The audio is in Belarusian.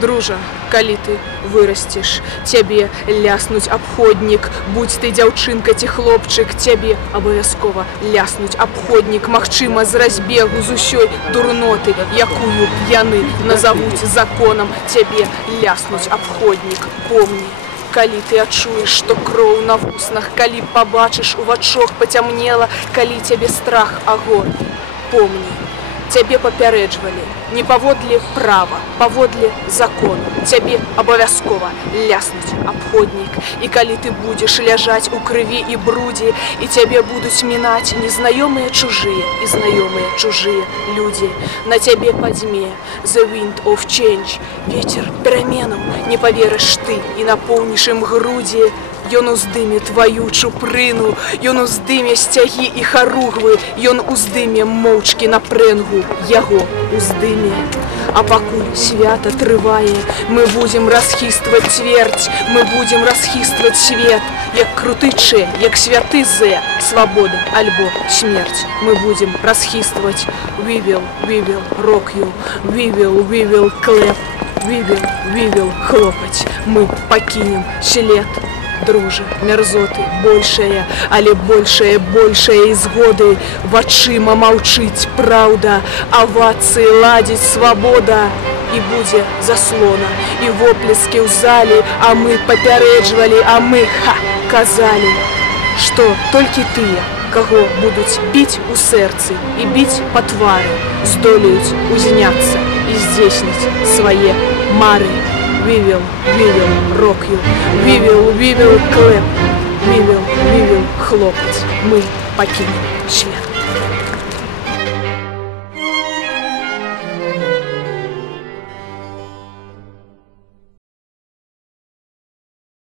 Дружа, калі ты вырасцеш, цябе ляснуць абходнік, будь ты дзяўчынка ці хлопчык, цябе абавязкова ляснуць абходнік, магчыма, з разбегу, з усёй дурноты, якую яны назавуць законам, цябе ляснуць абходнік. Помні, калі ты адчуеш, што кроў на вуснах, калі пабачыш, у вачах пацямнела, калі цябе страх агонь, помні, цябе папярэджвалі не паводле права, паводле закону, цябе абавязкова ляснуць абходнік. І калі ты будзеш ляжаць у крыві і брудзе, і цябе будуць мінаць незнаёмыя чужыя і знаёмыя чужыя людзі, на цябе падзьме the wind of change, вецер пераменаў, не паверыш ты і напоўніш ім грудзі. Ён уздыме тваю чупрыну, ён уздыме сцягі і харугвы, ён уздыме моўчкі на прэнгу, яго уздыме. А пакуль свята трывае, мы будзем расхістваць цвердзь, мы будзем расхістваць свет, як круты Че, як святы Зе, свабода альбо смерць. Мы будзем расхістваць we will rock you, we will clap, we will хлопаць. Мы пакінем след. Дружа, мярзоты большая, але большая і згоды, вачыма маўчыць праўда, авацыі ладзіць свабода. І будзе заслона, і воплескі ў зале, а мы папярэджвалі, а мы казалі, што толькі тыя, каго будуць біць у сэрцы і біць па твары, здолеюць узняцца і здзейсніць свае мары. We will rock you, we will clap, we will хлопаць. Мы пакінем свет.